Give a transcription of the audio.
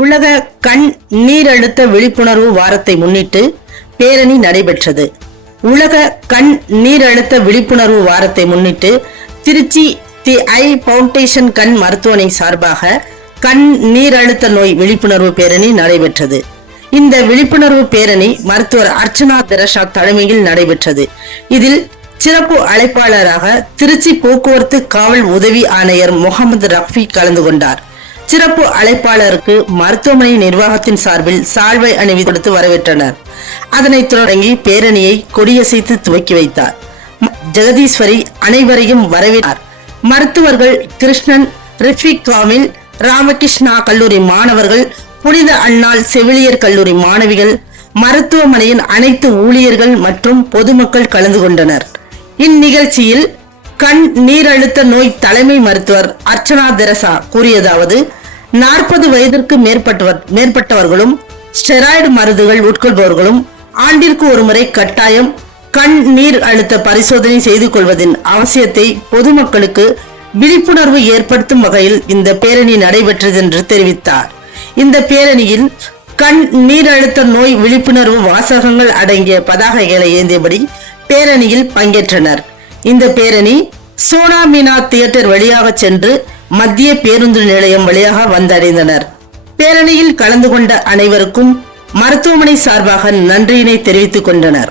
உலக கண் நீரழுத்த விழிப்புணர்வு வாரத்தை முன்னிட்டு பேரணி நடைபெற்றது. உலக கண் நீரழுத்த விழிப்புணர்வு வாரத்தை முன்னிட்டு திருச்சி தி ஐ பவுண்டேஷன் கண் மருத்துவமனை சார்பாக கண் நீரழுத்த நோய் விழிப்புணர்வு பேரணி நடைபெற்றது. இந்த விழிப்புணர்வு பேரணி மருத்துவர் அர்ச்சனா தெரசா தலைமையில் நடைபெற்றது. இதில் சிறப்பு அழைப்பாளராக திருச்சி போக்குவரத்து காவல் உதவி ஆணையர் முகமது ரஃபி கலந்து கொண்டார். சிறப்பு அழைப்பாளருக்கு மருத்துவமனை நிர்வாகத்தின் சார்பில் சால்வை அணிவி கொடுத்து வரவேற்றனர். அதனைத் தொடங்கி பேரணியை கொடியசைத்து துவக்கி வைத்தார். ஜெகதீஸ்வரி அனைவரையும் வரவேற்றார். மருத்துவர்கள் கிருஷ்ணன், ரிஃபிக் காமில், ராமகிருஷ்ணா கல்லூரி மாணவர்கள், புனித அன்னாள் செவிலியர் கல்லூரி மாணவிகள், மருத்துவமனையின் அனைத்து ஊழியர்கள் மற்றும் பொதுமக்கள் கலந்து கொண்டனர். இந்நிகழ்ச்சியில் கண் நீரழுத்த நோய் தலைமை மருத்துவர் அர்ச்சனா தெரசா கூறியதாவது, 40 வயதிற்கு மேற்பட்டவர்களும் ஸ்டெராய்டு மருந்துகள் உட்கொள்பவர்களும் ஆண்டிற்கு ஒருமுறை கட்டாயம் கண் நீர் அழுத்த பரிசோதனை செய்து கொள்வதின் அவசியத்தை பொதுமக்களுக்கு விழிப்புணர்வு ஏற்படுத்தும் வகையில் இந்த பேரணி நடைபெற்றது என்று தெரிவித்தார். இந்த பேரணியில் கண் நீரழுத்த நோய் விழிப்புணர்வு வாசகங்கள் அடங்கிய பதாகைகளை ஏந்தியபடி பேரணியில் பங்கேற்றனர். இந்த பேரணி சோனா மீனா தியேட்டர் வழியாக சென்று மத்திய பேருந்து நிலையம் வழியாக வந்தடைந்தனர். பேரணியில் கலந்து கொண்ட அனைவருக்கும் மருத்துவமனை சார்பாக நன்றியினை தெரிவித்துக் கொண்டனர்.